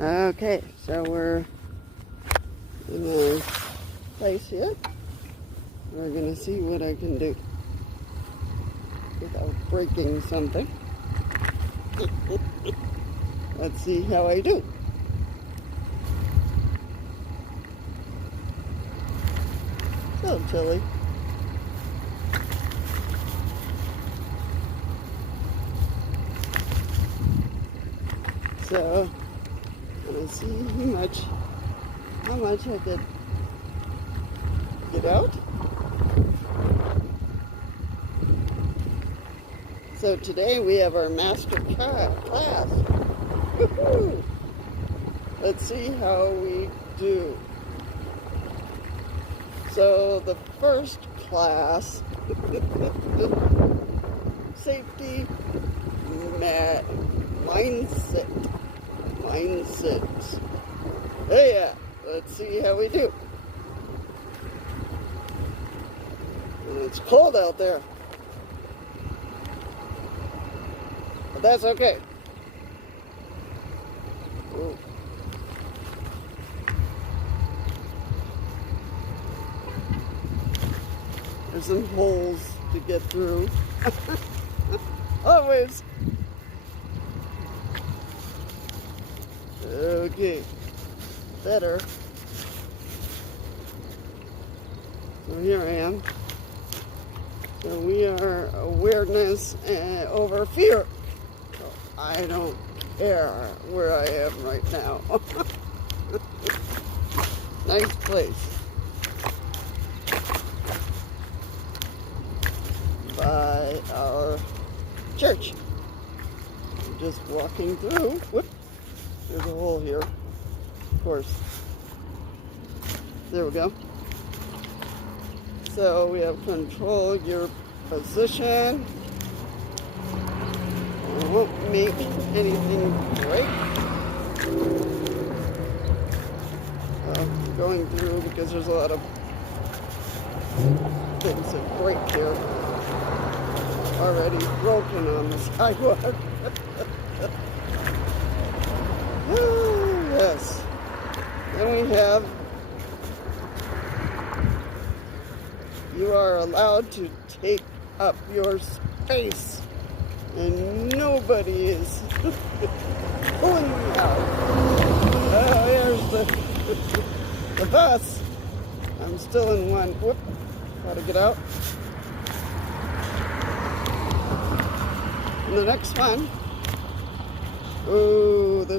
Okay, so we're in a place here. We're gonna see what I can do without breaking something. Let's see how I do. So chilly. So I'm gonna see how much I could get out. So today we have our master class. Woohoo! Let's see how we do. So the first class, safety mindset. Hey, yeah, let's see how we do. And it's cold out there, but that's okay. Ooh. There's some holes to get through. Always. Okay, better. So here I am. So we are awareness over fear. So I don't care where I am right now. Nice place. By our church. I'm just walking through. Whoop. There's a hole here, of course. There we go. So we have control your position. We won't make anything break. Going through because there's a lot of things that break here. Already broken on the sidewalk. Yes. Then we have, you are allowed to take up your space and nobody is pulling you out. Here's the bus. I'm still in one. Whoop. Gotta get out. And the next one. Ooh.